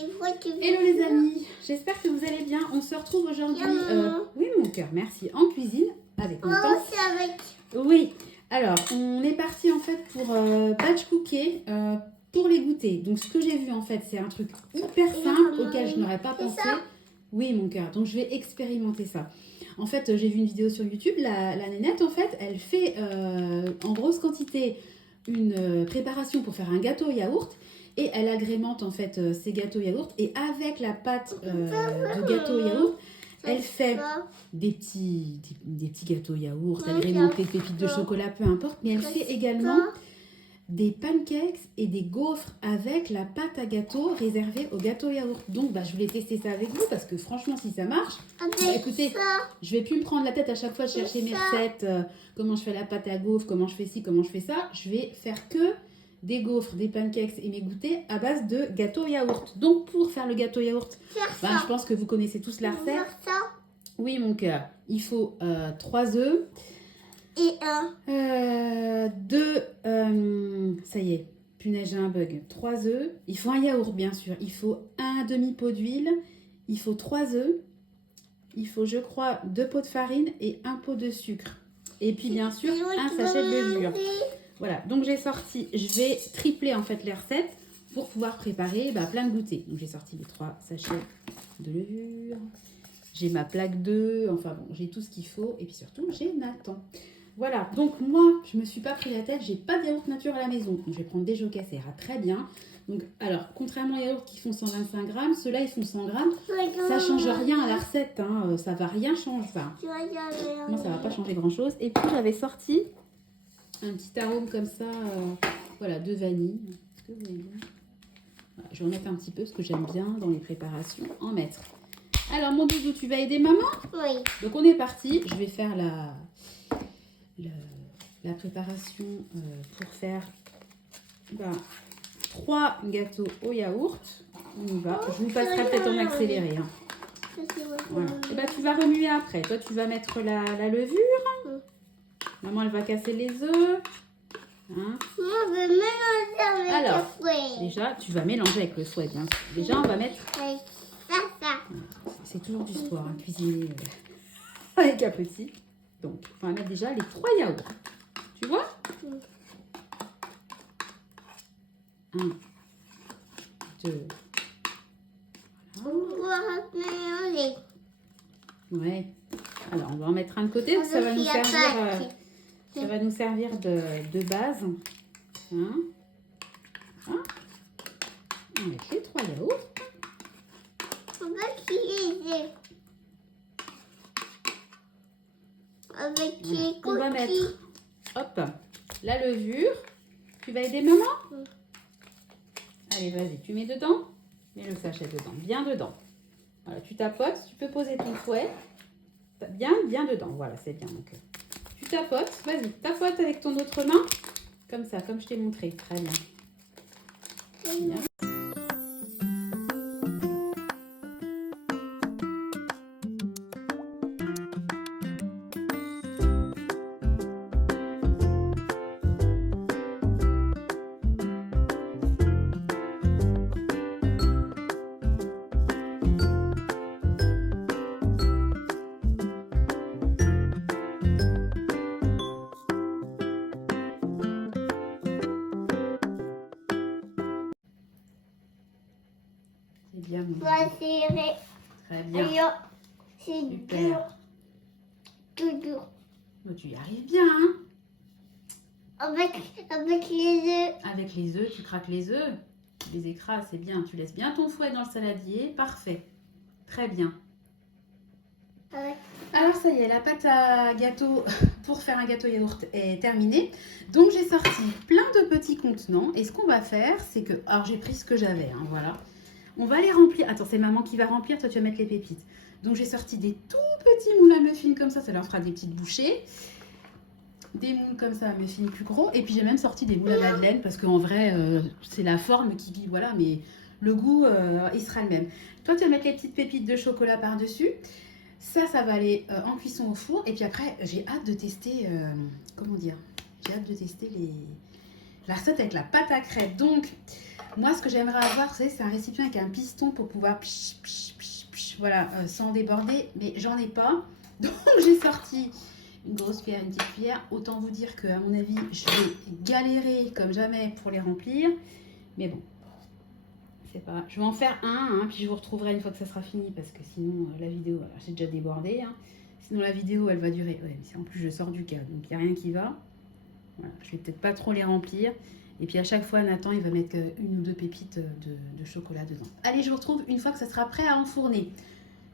Hello les amis, j'espère que vous allez bien. On se retrouve aujourd'hui, oui mon cœur, merci, en cuisine avec mon temps. Oui, alors on est parti en fait pour batch cooker pour les goûters. Donc ce que j'ai vu en fait, c'est un truc hyper simple auquel je n'aurais pas pensé. Oui mon cœur, donc je vais expérimenter ça. En fait, j'ai vu une vidéo sur YouTube, la nénette en fait, elle fait en grosse quantité une préparation pour faire un gâteau yaourt. Et elle agrémente en fait ces gâteaux yaourt. Et avec la pâte de gâteau yaourt, elle fait des petits gâteaux yaourt agrémentés de pépites de chocolat, peu importe. Mais elle fait également des pancakes et des gaufres avec la pâte à gâteau réservée au gâteau yaourt. Donc je voulais tester ça avec vous parce que franchement si ça marche, écoutez, je vais plus me prendre la tête à chaque fois de chercher mes recettes, comment je fais la pâte à gaufre, comment je fais ci, comment je fais ça. Je vais faire que des gaufres, des pancakes et mes goûters à base de gâteau yaourt. Donc pour faire le gâteau yaourt, je pense que vous connaissez tous la recette. Oui mon cœur, il faut 3 œufs. Et ça y est, punaise j'ai un bug. 3 œufs, il faut un yaourt bien sûr, il faut un demi-pot d'huile, il faut 3 œufs, il faut je crois 2 pots de farine et 1 pot de sucre. Et puis bien sûr un sachet de levure. Voilà, donc j'ai sorti, je vais tripler en fait les recettes pour pouvoir préparer plein de goûters. Donc j'ai sorti les 3 sachets de levure, j'ai ma plaque d'œufs, enfin bon, j'ai tout ce qu'il faut et puis surtout j'ai Nathan. Voilà, donc moi je me suis pas pris la tête, j'ai pas de yaourt nature à la maison. Donc je vais prendre des jocas, ça ira très bien. Donc alors, contrairement aux yaourts qui font 125 grammes, ceux-là ils font 100 grammes. Ça change rien à la recette, hein. Ça va rien changer. Enfin, moi ça va pas changer grand chose. Et puis j'avais sorti un petit arôme comme ça, voilà, de vanille. Est-ce que vous voyez ? Voilà, je vais en mettre un petit peu parce que j'aime bien dans les préparations en mettre. Alors mon doudou, tu vas aider maman ? Oui. Donc on est parti. Je vais faire la préparation pour faire 3 gâteaux au yaourt. On y va. Je vous passerai peut-être en accéléré. Hein. Voilà. Et tu vas remuer après. Toi, tu vas mettre la levure. Maman, elle va casser les œufs. Hein? Moi, je vais mélanger avec le fouet. Déjà, tu vas mélanger avec le fouet, bien sûr. Déjà, on va mettre... Ça. C'est toujours du sport, hein, cuisiner avec un petit. Donc, on va mettre déjà les 3 yaourts. Tu vois ? 1, 2. On va mélanger. Ouais. Alors, on va en mettre un de côté, parce que ça va nous servir, ça va nous servir de base. Hein? Hein? On va mettre les 3 yaourts. On va utiliser avec les On va cookies. mettre, hop, la levure. Tu vas aider maman? Allez, vas-y, tu mets dedans. Mets le sachet dedans, bien dedans. Voilà, tu tapotes, tu peux poser ton fouet. Bien dedans, voilà, c'est bien. Donc, tu tapotes, vas-y, tapote avec ton autre main. Comme ça, comme je t'ai montré. Très bien. Bien. C'est bien. On va serrer. Très bien. C'est Super. dur. Tout dur. Oh, tu y arrives bien, hein? Avec les œufs. Avec les œufs, tu craques les œufs. Tu les écrases, c'est bien. Tu laisses bien ton fouet dans le saladier. Parfait. Très bien. Alors ça y est, la pâte à gâteau pour faire un gâteau yaourt est terminée. Donc j'ai sorti plein de petits contenants. Et ce qu'on va faire, c'est que... Alors j'ai pris ce que j'avais, hein, voilà. On va les remplir. Attends, c'est maman qui va remplir, toi tu vas mettre les pépites. Donc j'ai sorti des tout petits moules à muffins comme ça leur fera des petites bouchées. Des moules comme ça à muffins plus gros. Et puis j'ai même sorti des moules à madeleine parce qu'en vrai, c'est la forme qui dit, voilà, mais le goût, il sera le même. Toi tu vas mettre les petites pépites de chocolat par-dessus. Ça va aller en cuisson au four. Et puis après, j'ai hâte de tester, comment dire, j'ai hâte de tester la recette avec la pâte à crêpes. Donc, moi, ce que j'aimerais avoir, c'est un récipient avec un piston pour pouvoir voilà, sans déborder, mais j'en ai pas. Donc, j'ai sorti une grosse cuillère, une petite cuillère. Autant vous dire qu'à mon avis, je vais galérer comme jamais pour les remplir. Mais bon, c'est pas. Je vais en faire un, puis je vous retrouverai une fois que ça sera fini, parce que sinon, la vidéo, j'ai déjà débordé. Sinon, la vidéo, elle va durer. Ouais, mais en plus, je sors du cadre, donc il n'y a rien qui va. Voilà, je vais peut-être pas trop les remplir. Et puis à chaque fois, Nathan, il va mettre une ou deux pépites de chocolat dedans. Allez, je vous retrouve une fois que ça sera prêt à enfourner.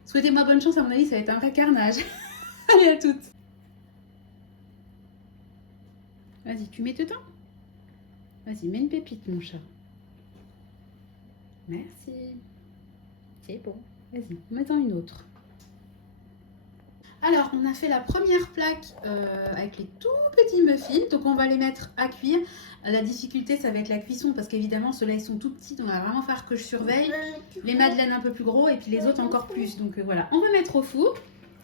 Souhaitez-moi bonne chance, à mon avis, ça va être un vrai carnage. Allez, à toutes. Vas-y, tu mets dedans. Vas-y, mets une pépite, mon chat. Merci. C'est bon. Vas-y, mets-en une autre. Alors, on a fait la première plaque avec les tout petits muffins. Donc, on va les mettre à cuire. La difficulté, ça va être la cuisson parce qu'évidemment, ceux-là, ils sont tout petits. Donc, on va vraiment faire que je surveille. Les madeleines un peu plus gros et puis les autres encore plus. Donc, voilà. On va mettre au four.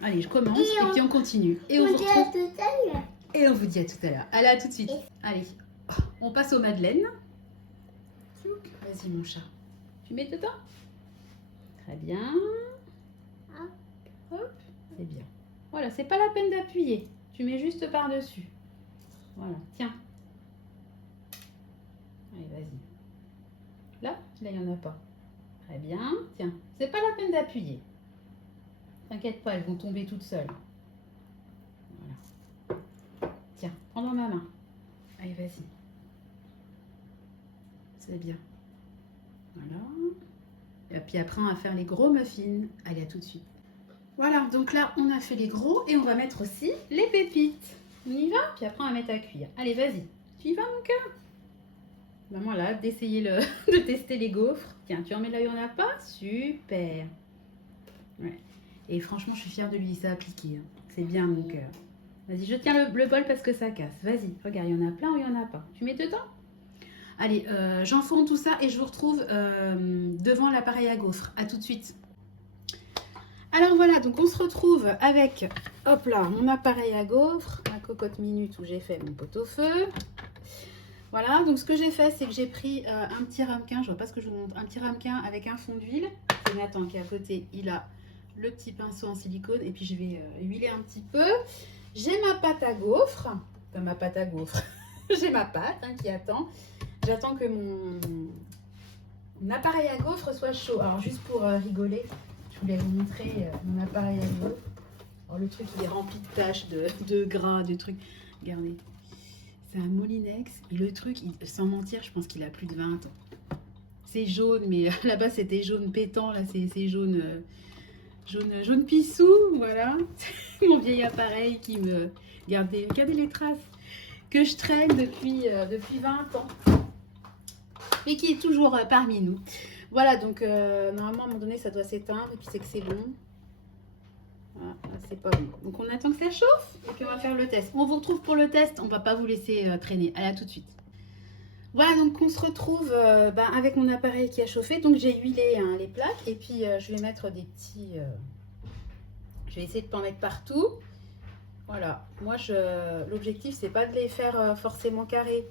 Allez, je commence et puis on continue. Et on vous retrouve. Et on vous dit à tout à l'heure. Allez, à tout de suite. Allez, on passe aux madeleines. Vas-y, mon chat. Tu mets dedans. Très bien. Hop, c'est bien. Voilà, c'est pas la peine d'appuyer. Tu mets juste par-dessus. Voilà, tiens. Allez, vas-y. Là, il n'y en a pas. Très bien. Tiens, c'est pas la peine d'appuyer. T'inquiète pas, elles vont tomber toutes seules. Voilà. Tiens, prends dans ma main. Allez, vas-y. C'est bien. Voilà. Et puis après, on va faire les gros muffins. Allez, à tout de suite. Voilà, donc là, on a fait les gros et on va mettre aussi les pépites. On y va, puis après, on va mettre à cuire. Allez, vas-y. Tu y vas, mon cœur? Maman, là, d'essayer de tester les gaufres. Tiens, tu en mets là où il n'y en a pas? Super. Ouais. Et franchement, je suis fière de lui, ça a appliqué. C'est bien, mon cœur. Vas-y, je tiens le bol parce que ça casse. Vas-y, regarde, il y en a plein ou il n'y en a pas. Tu mets dedans? Allez, j'enfourne tout ça et je vous retrouve devant l'appareil à gaufres. À tout de suite. Alors voilà, donc on se retrouve avec, hop là, mon appareil à gaufres, ma cocotte minute où j'ai fait mon pot-au-feu. Voilà, donc ce que j'ai fait, c'est que j'ai pris un petit ramequin, je vois pas ce que je vous montre, un petit ramequin avec un fond d'huile. C'est Nathan qui est à côté, il a le petit pinceau en silicone et puis je vais huiler un petit peu. J'ai ma pâte à gaufres, enfin ma pâte à gaufres, j'ai ma pâte qui attend. J'attends que mon appareil à gaufres soit chaud. Alors juste pour rigoler, je voulais vous montrer mon appareil à gaufres. Alors le truc il est rempli de taches, de gras, de trucs. Regardez, c'est un Molinex et le truc, sans mentir, je pense qu'il a plus de 20 ans. C'est jaune, mais là-bas c'était jaune pétant, là c'est jaune, jaune pissou, voilà. Mon vieil appareil qui me... Regardez les traces que je traîne depuis 20 ans. Mais qui est toujours parmi nous. Voilà, donc normalement à un moment donné ça doit s'éteindre et puis c'est que c'est bon. Voilà, c'est pas bon. Donc on attend que ça chauffe et puis on va faire le test. On vous retrouve pour le test, on va pas vous laisser traîner. Allez, à tout de suite. Voilà, donc on se retrouve avec mon appareil qui a chauffé. Donc j'ai huilé les plaques et puis je vais mettre des petits... je vais essayer de pas en mettre partout. Voilà, moi l'objectif c'est pas de les faire forcément carrés.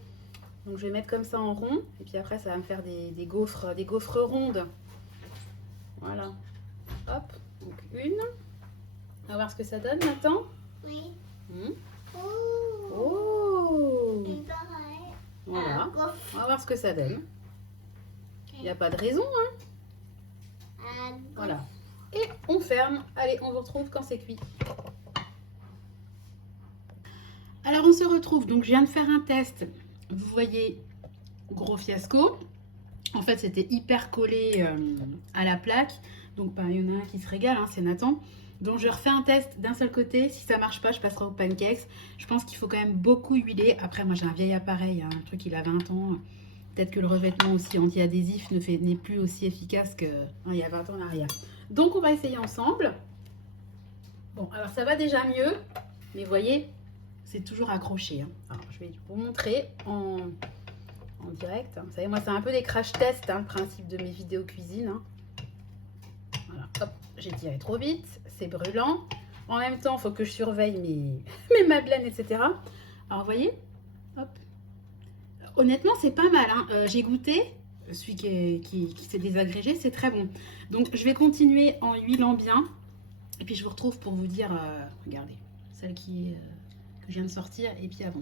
Donc je vais mettre comme ça en rond et puis après ça va me faire des gaufres rondes. Voilà. Hop, donc une. On va voir ce que ça donne maintenant. Oui. Oh. Voilà. On va voir ce que ça donne. Il n'y a pas de raison, hein. Voilà. Et on ferme. Allez, on vous retrouve quand c'est cuit. Alors on se retrouve. Donc je viens de faire un test. Vous voyez, gros fiasco. En fait, c'était hyper collé à la plaque. Donc, il y en a un qui se régale, c'est Nathan. Donc, je refais un test d'un seul côté. Si ça marche pas, je passerai au pancakes. Je pense qu'il faut quand même beaucoup huiler. Après, moi, j'ai un vieil appareil, un truc, il a 20 ans. Peut-être que le revêtement aussi anti-adhésif n'est plus aussi efficace qu'il y a 20 ans en arrière. Donc, on va essayer ensemble. Bon, alors, ça va déjà mieux. Mais vous voyez, c'est toujours accroché. Alors, je vais vous montrer en direct. Vous savez, moi, c'est un peu des crash tests, le principe de mes vidéos cuisine. Voilà, hop, j'ai tiré trop vite, c'est brûlant. En même temps, il faut que je surveille mes madeleines, etc. Alors, vous voyez, hop, honnêtement, c'est pas mal. Hein. J'ai goûté, celui qui s'est désagrégé, c'est très bon. Donc, je vais continuer en huilant bien. Et puis, je vous retrouve pour vous dire, regardez, celle que je viens de sortir et puis avant.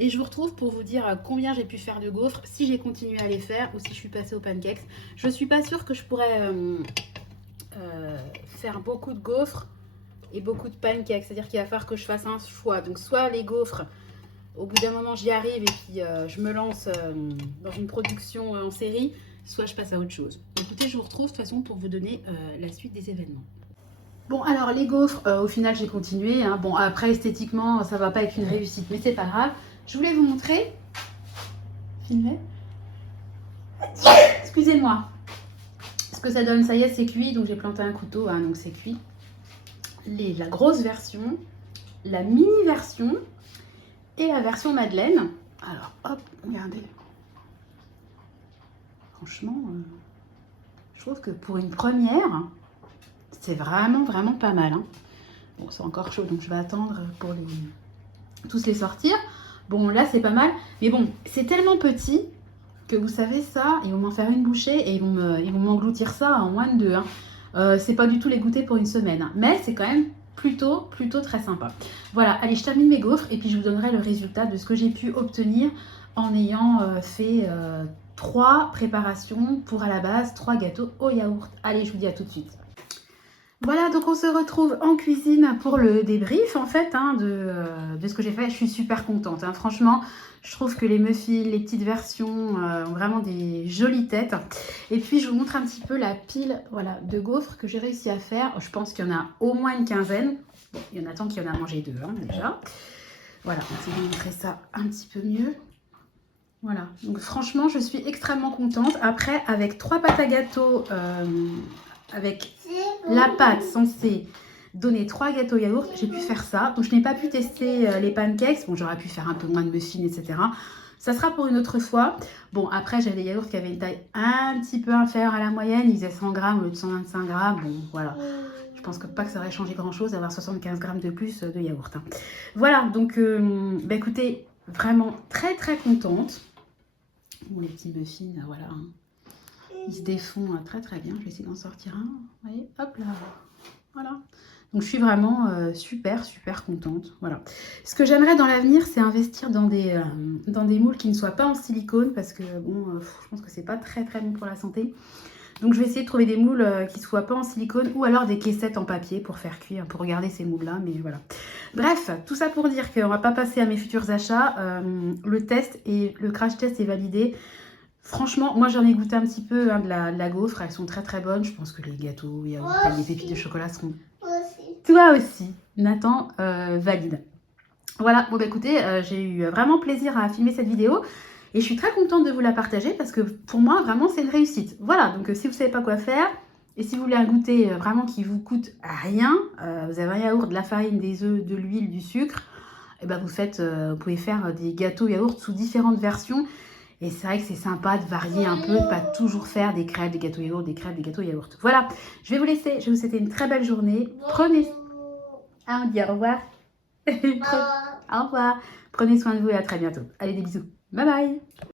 Et je vous retrouve pour vous dire combien j'ai pu faire de gaufres, si j'ai continué à les faire ou si je suis passée aux pancakes. Je suis pas sûre que je pourrais faire beaucoup de gaufres et beaucoup de pancakes. C'est-à-dire qu'il va falloir que je fasse un choix. Donc, soit les gaufres, au bout d'un moment, j'y arrive et puis je me lance dans une production en série, soit je passe à autre chose. Écoutez, je vous retrouve de toute façon pour vous donner la suite des événements. Bon, alors les gaufres, au final, j'ai continué. Hein. Bon, après, esthétiquement, ça va pas être une réussite, mais c'est pas grave. Je voulais vous montrer. Filmez. Excusez-moi. Ce que ça donne, ça y est, c'est cuit. Donc, j'ai planté un couteau, hein, donc c'est cuit. La grosse version, la mini version et la version Madeleine. Alors, hop, regardez. Franchement, je trouve que pour une première, c'est vraiment, vraiment pas mal. Hein. Bon, c'est encore chaud, donc je vais attendre pour tous les sortir. Bon, là, c'est pas mal. Mais bon, c'est tellement petit que vous savez ça, ils vont m'en faire une bouchée et ils vont m'engloutir ça en moins de 2. Hein. C'est pas du tout les goûter pour une semaine. Hein. Mais c'est quand même plutôt très sympa. Voilà, allez, je termine mes gaufres et puis je vous donnerai le résultat de ce que j'ai pu obtenir en ayant fait 3 préparations pour à la base 3 gâteaux au yaourt. Allez, je vous dis à tout de suite. Voilà, donc on se retrouve en cuisine pour le débrief en fait hein, de ce que j'ai fait. Je suis super contente. Hein. Franchement, je trouve que les muffins, les petites versions ont vraiment des jolies têtes. Et puis, je vous montre un petit peu la pile voilà, de gaufres que j'ai réussi à faire. Je pense qu'il y en a au moins une quinzaine. Bon, il y en a tant qu'il y en a mangé 2 hein, déjà. Voilà, on va vous montrer ça un petit peu mieux. Voilà, donc franchement, je suis extrêmement contente. Après, avec 3 pâtes à gâteau... avec la pâte censée donner 3 gâteaux yaourt, j'ai pu faire ça. Donc je n'ai pas pu tester les pancakes. Bon, j'aurais pu faire un peu moins de muffins, etc. Ça sera pour une autre fois. Bon, après, j'avais des yaourts qui avaient une taille un petit peu inférieure à la moyenne. Ils faisaient 100 grammes au lieu de 125 grammes. Bon, voilà. Je pense que pas que ça aurait changé grand-chose d'avoir 75 grammes de plus de yaourt. Hein. Voilà, donc, bah, écoutez, vraiment très contente. Bon, les petits muffins, voilà. Hein. Ils se défont très bien. Je vais essayer d'en sortir un. Vous voyez, hop là. Voilà. Donc, je suis vraiment super contente. Voilà. Ce que j'aimerais dans l'avenir, c'est investir dans des moules qui ne soient pas en silicone parce que, bon, je pense que c'est pas très bon pour la santé. Donc, je vais essayer de trouver des moules qui ne soient pas en silicone ou alors des caissettes en papier pour faire cuire, pour regarder ces moules-là. Mais voilà. Bref, tout ça pour dire qu'on ne va pas passer à mes futurs achats. Le test et le crash test est validé. Franchement, moi j'en ai goûté un petit peu hein, de la gaufre, elles sont très bonnes. Je pense que les gâteaux, yaourt et les pépites de chocolat seront... Toi aussi, Nathan, valide. Voilà, bon bah écoutez, j'ai eu vraiment plaisir à filmer cette vidéo et je suis très contente de vous la partager parce que pour moi, vraiment, c'est une réussite. Voilà, donc si vous ne savez pas quoi faire et si vous voulez un goûter vraiment qui vous coûte rien, vous avez un yaourt, de la farine, des œufs, de l'huile, du sucre, et ben vous pouvez faire des gâteaux yaourt sous différentes versions. Et c'est vrai que c'est sympa de varier un peu, de pas toujours faire des crêpes, des gâteaux yaourt, des crêpes, des gâteaux yaourt. Voilà, je vais vous laisser. Je vais vous souhaiter une très belle journée. Prenez... Ah, on dit au revoir. Au revoir. Prenez soin de vous et à très bientôt. Allez, des bisous. Bye bye.